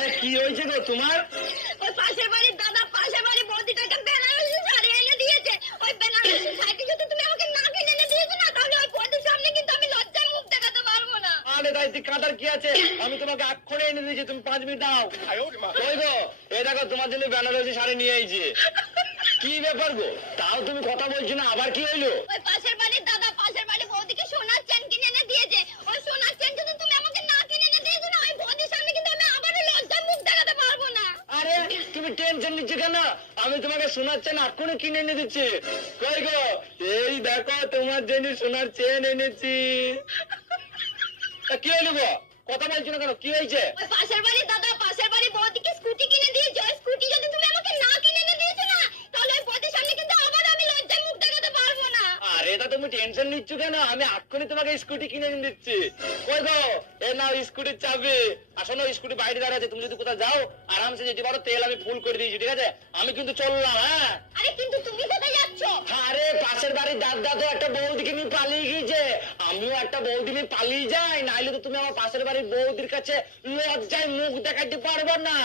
আরে কি হয়েছে গো তোমার? ওই পাশের বাড়ির দাদা পাশের বাড়ির বৌদিটাকে বেনারসি শাড়ি এনে দিয়েছে। ওই বেনারসি শাড়ি যদি তুমি আমাকে না কিনে এনে দিয়েছো না, তাহলে ওই বৌদির সামনে কিন্তু আমি লজ্জায় মুখ দেখাতে পারবো না। আরে দাইতি কাঁদার কি আছে, আমি তোমাকে এক্ষুনি এনে দিয়েছি, তুমি 5 মিনিট দাও। কই গো, এই দেখো তোমার জন্য বেনারসি শাড়ি নিয়ে আইছি। কি ব্যাপার গো, তাও তুমি কথা বলছো না, আবার কি হইলো? ওই পাশের বাড়ির দাদা পাশের বাড়ির বৌদিকে সোনার চেন কিনে এনে দিয়েছে। ওই সোনার চেন যদি তুমি আমাকে না কিনে এনে দিয়েছো না, ওই বৌদির সামনে কিন্তু আমি আবারও লজ্জায় মুখ দেখাতে পারবো না। আরে তুমি টেনশন নিচ্ছ কেন, আমি তোমাকে সোনার চেন এক্ষুনি কিনে এনে দিচ্ছি। কই গো, এই দেখো তোমার জন্য সোনার চেন এনেছি। তা কি হইলো গো, কথা বলছো না কেন, কি হয়েছে? ওই পাশের বাড়ির দাদা পাশের বাড়ির বৌদিকে স্কুটি কিনে দিয়েছে। ওই স্কুটি যদি তুমি আমাকে না কিনে এনে দিয়েছো না, তাহলে ওই বৌদির সামনে কিন্তু আবার আমি লজ্জায় মুখ দেখাতে পারবো না। আরে তা তুমি টেনশন নিচ্ছ কেন, আমি এক্ষুনি তোমাকে স্কুটি কিনে এনে দিচ্ছি। কই গো, এ নাও স্কুটির চাবি। আসলে স্কুটি বাইরে দাঁড়িয়ে আছে, তুমি যদি কোথাও যাও আরামসে যেতে পারো, তেল আমি ফুল করে দিয়েছি, ঠিক আছে? আমি কিন্তু চললাম। হ্যাঁ আরে কিন্তু তুমি কোথায় যাচ্ছ? আরে পাশের বাড়ির দাদা তো একটা বৌদিকে নিয়ে পালিয়ে গিয়েছে, আমিও একটা বৌদি নিয়ে পালিয়ে যাই, নাইলে তো তুমি আমার পাশের বাড়ির বৌদির কাছে লজ্জায় মুখ দেখাতে পারবে না।